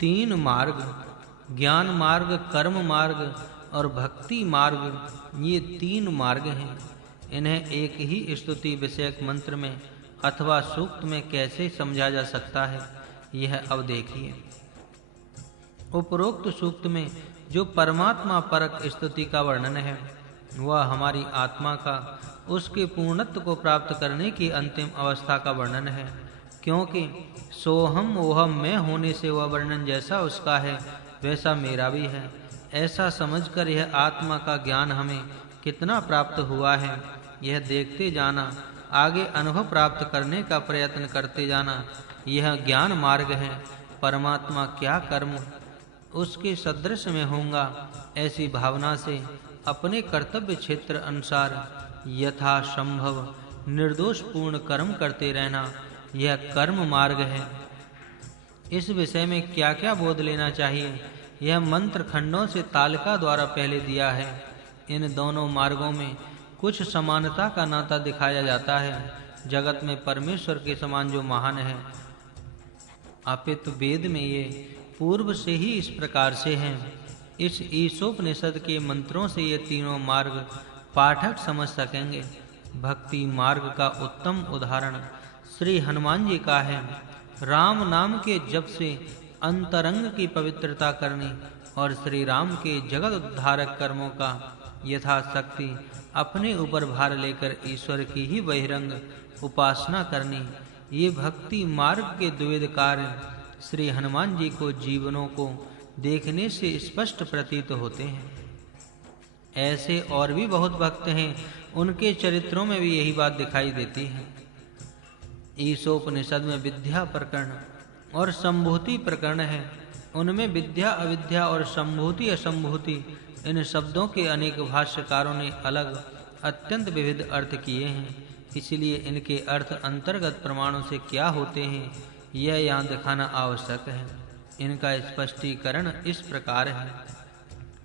तीन मार्ग, ज्ञान मार्ग, कर्म मार्ग और भक्ति मार्ग, ये तीन मार्ग हैं। इन्हें एक ही स्तुति विषयक मंत्र में अथवा सूक्त में कैसे समझा जा सकता है, यह अब देखिए। उपरोक्त सूक्त में जो परमात्मा परक स्तुति का वर्णन है, वह हमारी आत्मा का उसके पूर्णत्व को प्राप्त करने की अंतिम अवस्था का वर्णन है। क्योंकि सोहम वह मैं होने से वह वर्णन जैसा उसका है वैसा मेरा भी है, ऐसा समझकर यह आत्मा का ज्ञान हमें कितना प्राप्त हुआ है यह देखते जाना, आगे अनुभव प्राप्त करने का प्रयत्न करते जाना, यह ज्ञान मार्ग है। परमात्मा क्या कर्म उसके सदृश में होगा, ऐसी भावना से अपने कर्तव्य क्षेत्र अनुसार यथा संभव निर्दोष पूर्ण कर्म करते रहना, यह कर्म मार्ग है। इस विषय में क्या-क्या बोध लेना चाहिए, यह मंत्र खंडों से तालिका द्वारा पहले दिया है। इन दोनों मार्गों में कुछ समानता का नाता दिखाया जाता है। जगत में परमेश्वर के समान जो महान है, अपितु वेद में ये पूर्व से ही इस प्रकार से हैं। इस ईशोपनिषद के मंत्रों से ये तीनों मार्ग पाठक समझ सकेंगे। भक्ति मार्ग का उत्तम उदाहरण श्री हनुमान जी का है। राम नाम के जप से अंतरंग की पवित्रता करनी और श्री राम के जगत उद्धारक कर्मों का यथाशक्ति अपने ऊपर भार लेकर ईश्वर की ही बहिरंग उपासना करनी, ये भक्ति मार्ग के द्विविध कार्य श्री हनुमान जी को जीवनों को देखने से स्पष्ट प्रतीत होते हैं। ऐसे और भी बहुत भक्त हैं, उनके चरित्रों में भी यही बात दिखाई देती है। ईशोपनिषद में विद्या प्रकरण और संभूति प्रकरण है। उनमें विद्या अविद्या और संभूति असंभूति इन शब्दों के अनेक भाष्यकारों ने अलग अत्यंत विविध अर्थ किए हैं। इसलिए इनके अर्थ अंतर्गत प्रमाणों से क्या होते हैं, यह यहाँ दिखाना आवश्यक है। इनका स्पष्टीकरण इस प्रकार है।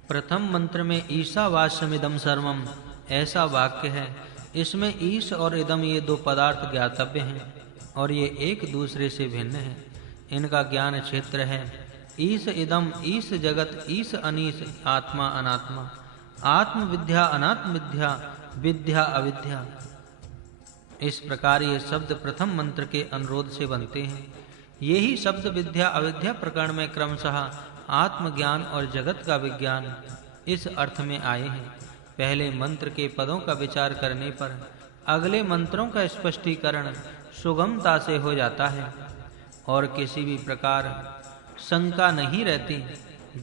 प्रथम मंत्र में ईशावास्यमिदं सर्वम ऐसा वाक्य है। इसमें ईश और इदम ये दो पदार्थ ज्ञातव्य हैं और ये एक दूसरे से भिन्न हैं। इनका ज्ञान क्षेत्र है ईश इदम, ईश जगत, ईश अनीश, आत्मा अनात्मा, आत्म विद्या अनात्म विद्या, विद्या अविद्या। इस प्रकार ये शब्द प्रथम मंत्र के अनुरोध से बनते हैं। यही शब्द विद्या अविद्या प्रकरण में क्रमशः आत्मज्ञान और जगत का विज्ञान इस अर्थ में आए हैं। पहले मंत्र के पदों का विचार करने पर अगले मंत्रों का स्पष्टीकरण सुगमता से हो जाता है और किसी भी प्रकार शंका नहीं रहती।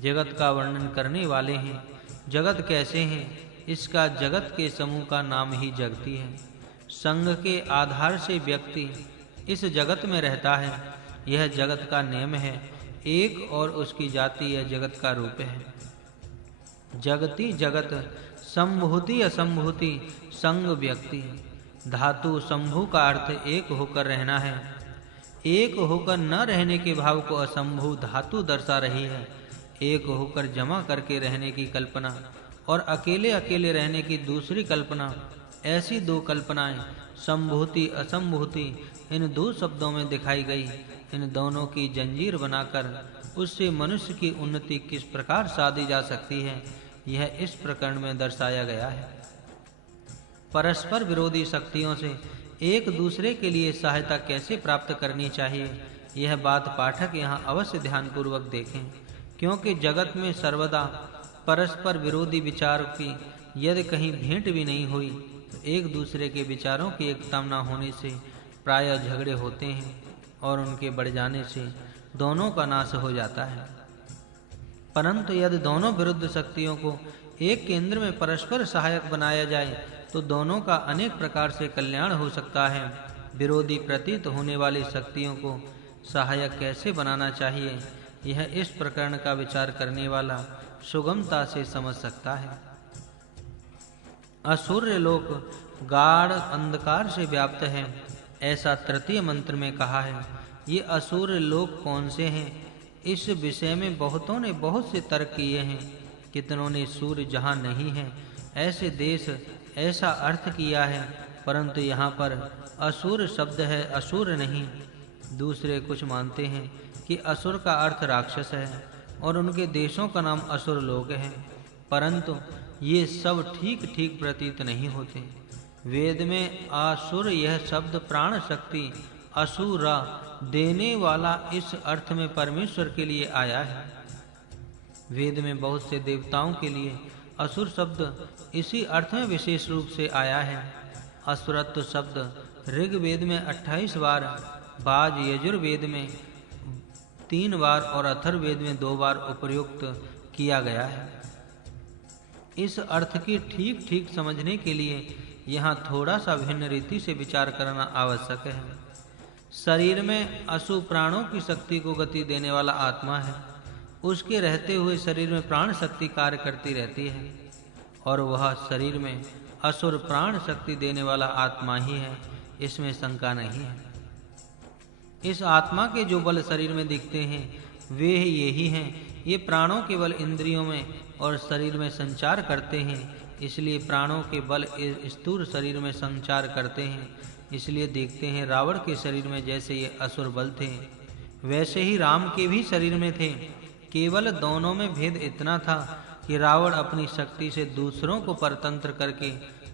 जगत का वर्णन करने वाले हैं। जगत कैसे हैं, इसका जगत के समूह का नाम ही जगती है। संग के आधार से व्यक्ति इस जगत में रहता है। यह जगत का नियम है। एक और उसकी जाति यह जगत का रूप है। जगती जगत, संभूति असंभूति, संग व्यक्ति। धातु संभू का अर्थ एक होकर रहना है। एक होकर न रहने के भाव को असंभू धातु दर्शा रही है। एक होकर जमा करके रहने की कल्पना और अकेले अकेले रहने की दूसरी कल्पना, ऐसी दो कल्पनाएं संभूति असंभूति इन दो शब्दों में दिखाई गई। इन दोनों की जंजीर बनाकर उससे मनुष्य की उन्नति किस प्रकार साधी जा सकती है, यह इस प्रकरण में दर्शाया गया है। परस्पर विरोधी शक्तियों से एक दूसरे के लिए सहायता कैसे प्राप्त करनी चाहिए, यह बात पाठक यहाँ अवश्य ध्यानपूर्वक देखें। क्योंकि जगत में सर्वदा परस्पर विरोधी विचार की यदि कहीं भेंट भी नहीं हुई तो एक दूसरे के विचारों की एकता न होने से प्रायः झगड़े होते हैं और उनके बढ़ जाने से दोनों का नाश हो जाता है। परंतु यदि दोनों विरुद्ध शक्तियों को एक केंद्र में परस्पर सहायक बनाया जाए तो दोनों का अनेक प्रकार से कल्याण हो सकता है। विरोधी प्रतीत होने वाली शक्तियों को सहायक कैसे बनाना चाहिए, यह इस प्रकरण का विचार करने वाला सुगमता से समझ सकता है। असुर लोक गाढ़ अंधकार से व्याप्त है, ऐसा तृतीय मंत्र में कहा है। ये असुर लोक कौन से हैं, इस विषय में बहुतों ने बहुत से तर्क किए हैं। कितनों ने सूर्य जहाँ नहीं है ऐसे देश ऐसा अर्थ किया है, परंतु यहाँ पर असुर शब्द है, असुर नहीं। दूसरे कुछ मानते हैं कि असुर का अर्थ राक्षस है और उनके देशों का नाम असुर लोक है, परंतु ये सब ठीक-ठीक प्रतीत नहीं होते। वेद में असुर यह शब्द प्राण शक्ति असुरा देने वाला इस अर्थ में परमेश्वर के लिए आया है। वेद में बहुत से देवताओं के लिए असुर शब्द इसी अर्थ में विशेष रूप से आया है। असुरत्व शब्द ऋग्वेद में 28 बार, बाज यजुर्वेद में 3 बार और अथर्ववेद में 2 बार उपयुक्त किया गया है। इस अर्थ की ठीक-ठीक समझने के लिए यहाँ थोड़ा सा भिन्न रीति से विचार करना आवश्यक है। शरीर में असु प्राणों की शक्ति को गति देने वाला आत्मा है। उसके रहते हुए शरीर में प्राण शक्ति कार्य करती रहती है और वह शरीर में असुर प्राण शक्ति देने वाला आत्मा ही है, इसमें शंका नहीं है। इस आत्मा के जो बल शरीर में दिखते हैं वे यही हैं। ये प्राणों के बल इंद्रियों में और शरीर में संचार करते हैं, इसलिए प्राणों के बल स्थूल शरीर में संचार करते हैं। इसलिए देखते हैं रावण के शरीर में जैसे ये असुर बल थे, वैसे ही राम के भी शरीर में थे। केवल दोनों में भेद इतना था कि रावण अपनी शक्ति से दूसरों को परतंत्र करके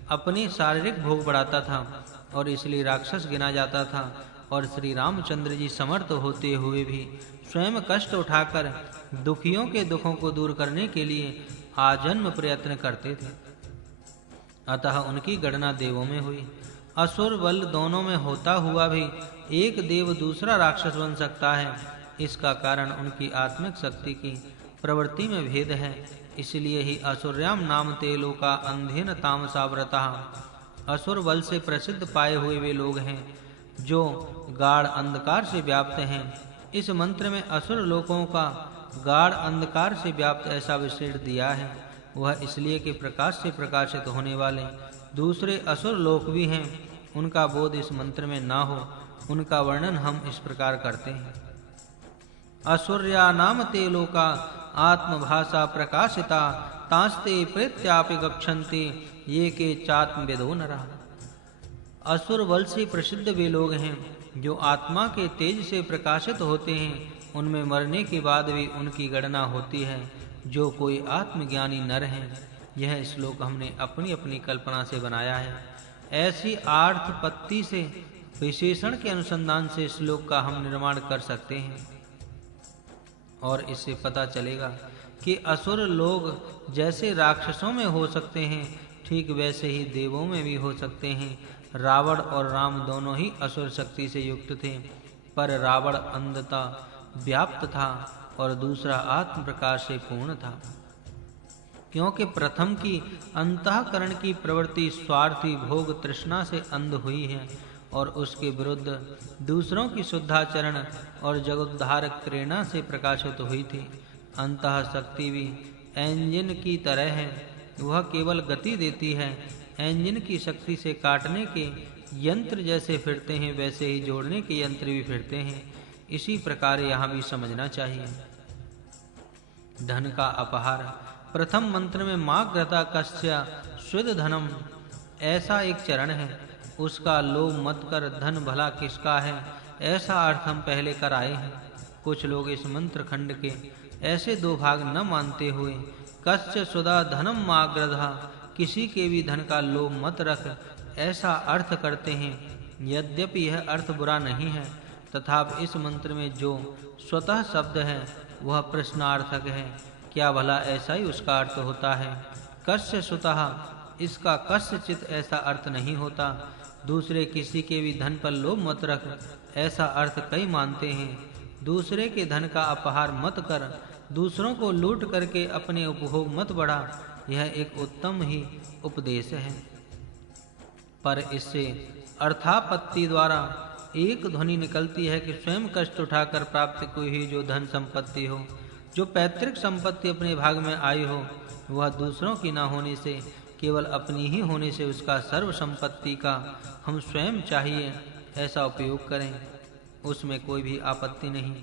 अपने शारीरिक भोग बढ़ाता था और इसलिए राक्षस गिना जाता था, और श्री रामचंद्र जी समर्थ होते हुए भी स्वयं कष्ट उठाकर दुखियों के दुखों को दूर करने के लिए आजन्म प्रयत्न करते थे। अतः उनकी गणना देवों में हुई। असुर बल दोनों में होता हुआ भी एक देव दूसरा राक्षस बन सकता है। इसका कारण उनकी आत्मिक शक्ति की प्रवृत्ति में भेद है। इसलिए ही असुर्याम नाम ते लोका अंधेन तामसा व्रतः। असुर बल से प्रसिद्ध पाए हुए वे लोग हैं जो गाढ़ अंधकार से व्याप्त हैं। इस मंत्र में असुर लोकों का गाढ़ अंधकार से व्याप्त ऐसा विशेष दिया है। वह इसलिए कि प्रकाश से प्रकाशित होने वाले दूसरे असुर लोक भी हैं। उनका बोध इस मंत्र में ना हो, उनका वर्णन हम इस प्रकार करते हैं। असुर्या नाम ते लोका आत्मभाषा प्रकाशिता तास्ते प्रेत्यापि गच्छन्ति ये के चात्मविदो नरः। असुर बल से प्रसिद्ध वे लोग हैं जो आत्मा के तेज से प्रकाशित होते हैं। उनमें मरने के बाद भी उनकी गणना होती है जो कोई आत्मज्ञानी नर हैं। यह श्लोक हमने अपनी अपनी कल्पना से बनाया है। ऐसी अर्थपत्ति से विशेषण के अनुसंधान से श्लोक का हम निर्माण कर सकते हैं और इससे पता चलेगा कि असुर लोग जैसे राक्षसों में हो सकते हैं, ठीक वैसे ही देवों में भी हो सकते हैं। रावण और राम दोनों ही असुर शक्ति से युक्त थे, पर रावण अंधता व्याप्त था और दूसरा आत्म प्रकाश से पूर्ण था। क्योंकि प्रथम की अंतःकरण की प्रवृत्ति स्वार्थी भोग तृष्णा से अंध हुई है और उसके विरुद्ध दूसरों की शुद्धाचरण और जगोद्धारक प्रेरणा से प्रकाशित हुई थी। अंतः शक्ति भी इंजन की तरह है, वह केवल गति देती है। इंजन की शक्ति से काटने के यंत्र जैसे फिरते हैं वैसे ही जोड़ने के यंत्र भी फिरते हैं। इसी प्रकार यहाँ भी समझना चाहिए। धन का अपहार। प्रथम मंत्र में माँ ग्रता कस्य स्विद धनम ऐसा एक चरण है। उसका लोभ मत कर, धन भला किसका है, ऐसा अर्थ हम पहले कर आए हैं। कुछ लोग इस मंत्र खंड के ऐसे 2 भाग न मानते हुए कस्य सुधा धनम माग्रधा किसी के भी धन का लोभ मत रख ऐसा अर्थ करते हैं। यद्यपि यह अर्थ बुरा नहीं है, तथापि इस मंत्र में जो स्वतः शब्द है वह प्रश्नार्थक है। क्या भला ऐसा ही उसका अर्थ होता है? कस्य सुतः इसका कस्यचित ऐसा अर्थ नहीं होता। दूसरे किसी के भी धन पर लोभ मत रख ऐसा अर्थ कई मानते हैं। दूसरे के धन का अपहार मत कर, दूसरों को लूट करके अपने उपभोग मत बढ़ा, यह एक उत्तम ही उपदेश है। पर इससे अर्थापत्ति द्वारा एक ध्वनि निकलती है कि स्वयं कष्ट उठाकर प्राप्त कोई ही जो धन संपत्ति हो, जो पैतृक संपत्ति अपने भाग में आई हो, वह दूसरों की न होने से केवल अपनी ही होने से उसका सर्व संपत्ति का हम स्वयं चाहिए ऐसा उपयोग करें, उसमें कोई भी आपत्ति नहीं।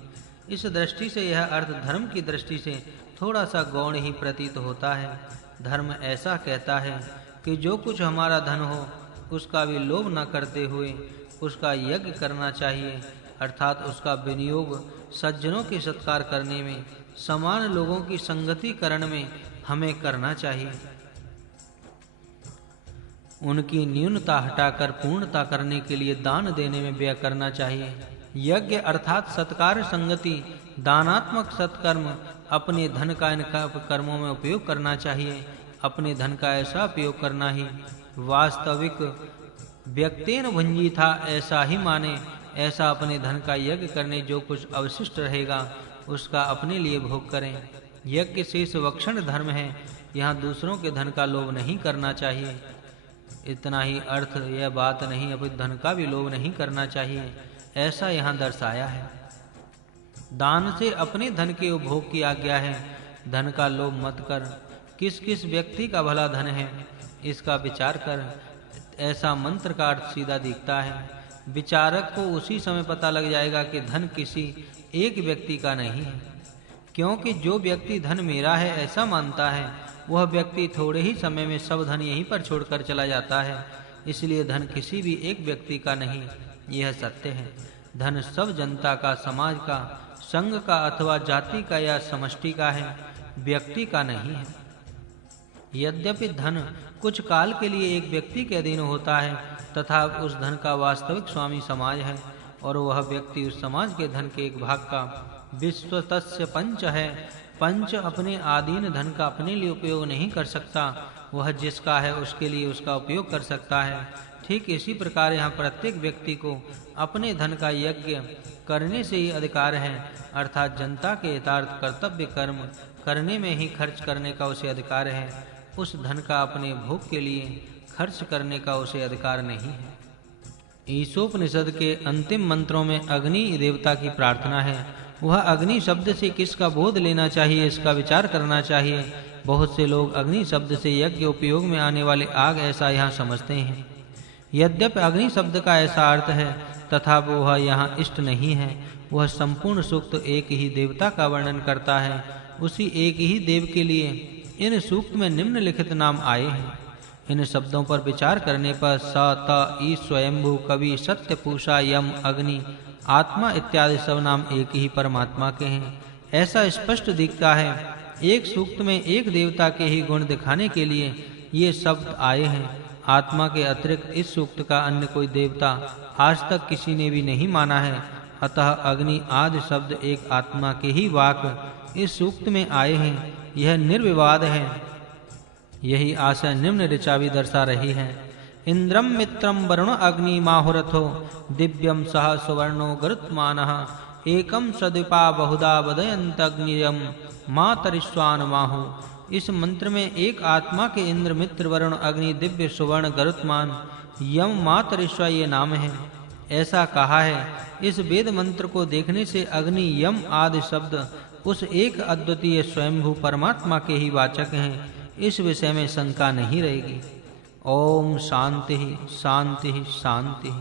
इस दृष्टि से यह अर्थ धर्म की दृष्टि से थोड़ा सा गौण ही प्रतीत होता है। धर्म ऐसा कहता है कि जो कुछ हमारा धन हो उसका भी लोभ न करते हुए उसका यज्ञ करना चाहिए, अर्थात उसका विनियोग सज्जनों के सत्कार करने में, समान लोगों की संगति करण में हमें करना चाहिए। उनकी न्यूनता हटाकर पूर्णता करने के लिए दान देने में व्यय करना चाहिए। यज्ञ अर्थात सत्कार संगति, दानात्मक सत्कर्म अपने धन का इन कर्मों में उपयोग करना चाहिए। अपने धन का ऐसा उपयोग करना ही वास्तविक व्यक्तेन भुंजी था ऐसा ही माने। ऐसा अपने धन का यज्ञ करने जो कुछ अवशिष्ट रहेगा उसका अपने लिए भोग करें। यज्ञ शेष वक्षण धर्म है। यहाँ दूसरों के धन का लोभ नहीं करना चाहिए। इतना ही अर्थ यह बात नहीं, अपने धन का भी लोभ नहीं करना चाहिए, ऐसा यहाँ दर्शाया है। दान से अपने धन के उपभोग की आज्ञा है। धन का लोभ मत कर। किस किस व्यक्ति का भला धन है इसका विचार कर। ऐसा मंत्र का अर्थ सीधा दिखता है। विचारक को उसी समय पता लग जाएगा कि धन किसी एक व्यक्ति का नहीं है, क्योंकि जो व्यक्ति धन मेरा है ऐसा मानता है वह व्यक्ति थोड़े ही समय में सब धन यहीं पर छोड़कर चला जाता है। इसलिए धन किसी भी एक व्यक्ति का नहीं, यह सत्य है। धन सब जनता का, समाज का, संघ का अथवा जाति का या समष्टि का है, व्यक्ति का नहीं है। यद्यपि धन कुछ काल के लिए एक व्यक्ति के अधीन होता है तथा उस धन का वास्तविक स्वामी समाज है और वह व्यक्ति उस समाज के धन के एक भाग का विश्वतस्य पंच है। पंच अपने आधीन धन का अपने लिए उपयोग नहीं कर सकता, वह जिसका है उसके लिए उसका उपयोग कर सकता है। ठीक इसी प्रकार यहाँ प्रत्येक व्यक्ति को अपने धन का यज्ञ करने से ही अधिकार है, अर्थात जनता के हितार्थ कर्तव्य कर्म करने में ही खर्च करने का उसे अधिकार है। उस धन का अपने भोग के लिए खर्च करने का उसे अधिकार नहीं है। ईशोपनिषद के अंतिम मंत्रों में अग्नि देवता की प्रार्थना है। वह अग्नि शब्द से किसका बोध लेना चाहिए इसका विचार करना चाहिए। बहुत से लोग अग्नि शब्द से यज्ञ उपयोग में आने वाले आग ऐसा यहाँ समझते हैं। यद्यपि अग्नि शब्द का ऐसा अर्थ है तथा वह यहाँ इष्ट नहीं है। वह संपूर्ण सूक्त एक ही देवता का वर्णन करता है। उसी एक ही देव के लिए इन सूक्त में निम्नलिखित नाम आए हैं। इन शब्दों पर विचार करने पर स, त, ई, स्वयंभू, कवि, सत्य, पूषा, यम, अग्नि, आत्मा इत्यादि सब नाम एक ही परमात्मा के हैं ऐसा स्पष्ट दिखता है। एक सूक्त में एक देवता के ही गुण दिखाने के लिए ये शब्द आए हैं। आत्मा के अतिरिक्त इस सूक्त का अन्य कोई देवता आज तक किसी ने भी नहीं माना है। अतः अग्नि आदि शब्द एक आत्मा के ही वाक इस सूक्त में आए हैं, यह निर्विवाद है। यही आशय निम्न ऋचा भी दर्शा रही है। इंद्रम मित्रम वरुण अग्नि माहुरथो दिव्यम सह सुवर्णो गरुत्मानः एकम सद्विपा बहुधा वदयन्त अग्नियम मातरिश्वान माहु। इस मंत्र में एक आत्मा के इंद्र, मित्र, वरुण, अग्नि, दिव्य, सुवर्ण, गरुत्मान, यम, मातरिश्वा ये नाम है ऐसा कहा है। इस वेद मंत्र को देखने से अग्नि, यम आदि शब्द उस एक अद्वितीय स्वयंभू परमात्मा के ही वाचक हैं, इस विषय में शंका नहीं रहेगी। ओम शांति शांति शांति।